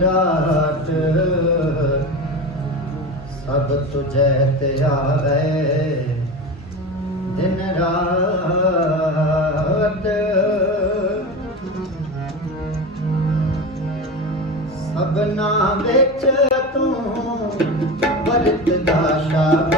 Dot ਸਭ ਤੁਝੇ ਤੇ ਆਵੇ। ਦਿਨ ਰਾਤ। ਸਭਨਾ ਵਿੱਚ ਤੂੰ ਵਰਤਦਾ ਸ਼ਾਹ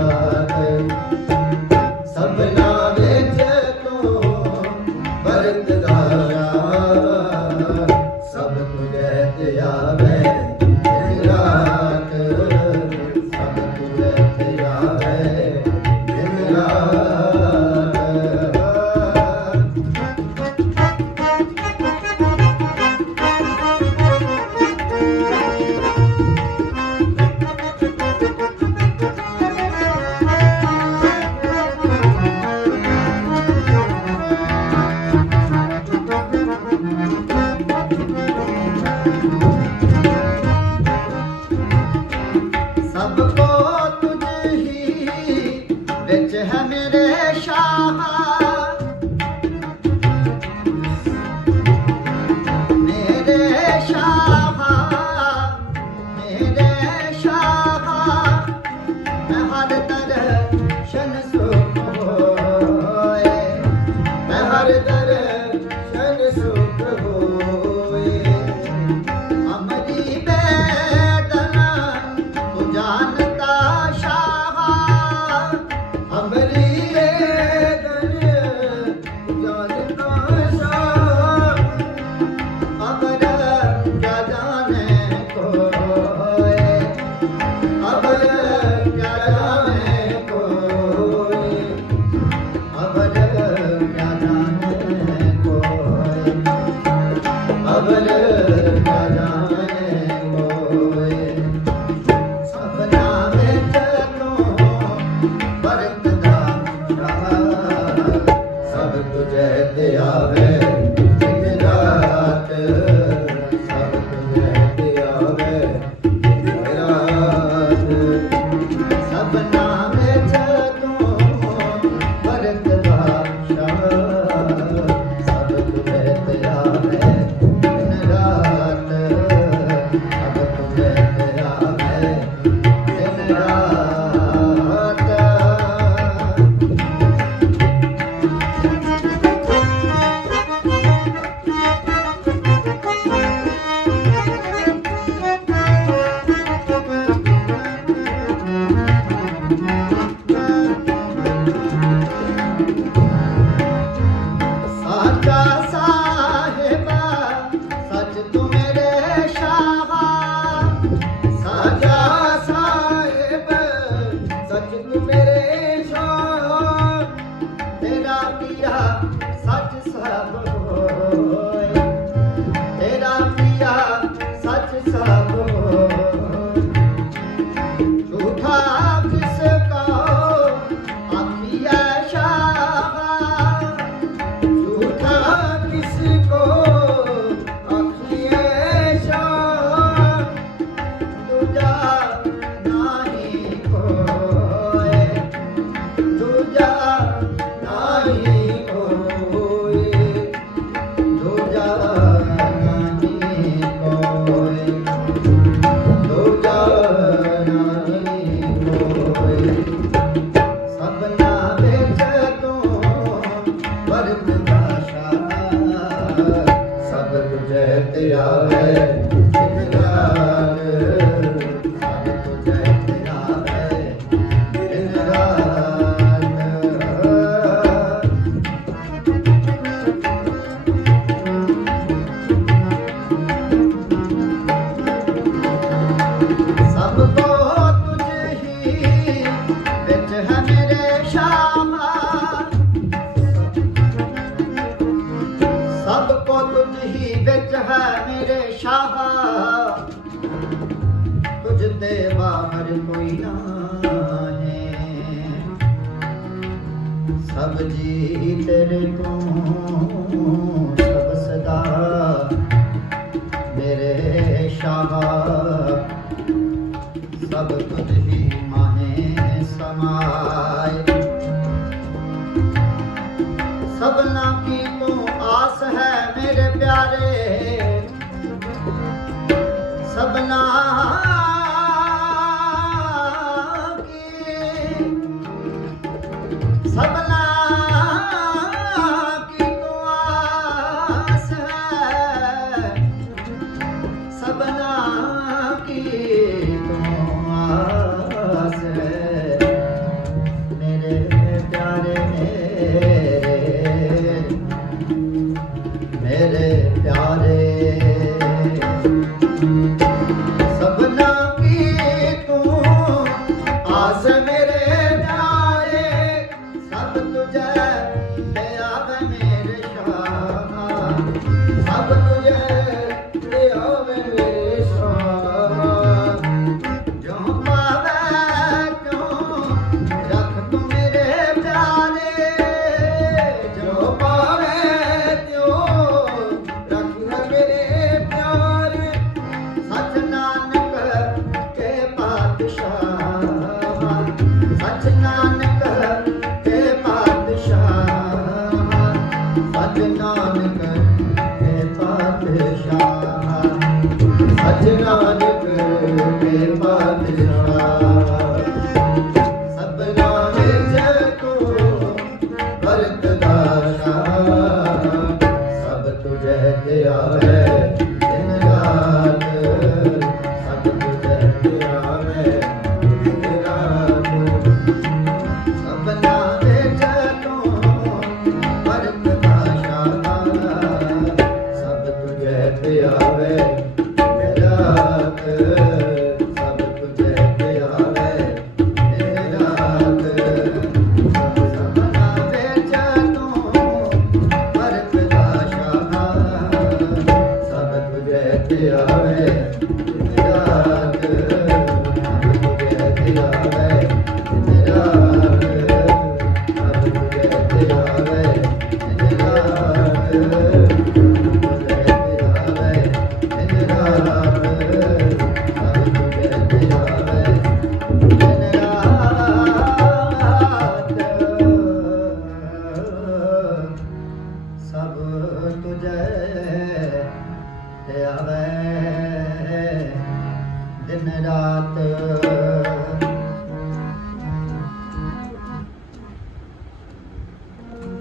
Hare Hare அவர் আমার ਮੇਰੇ ਸ਼ਾਹਾ ਤੁਝ ਤੇ ਬਾਹਰ ਕੋਈ ਨਾ ਸਭ ਜੀ ਤੇਰੇ ਕੋ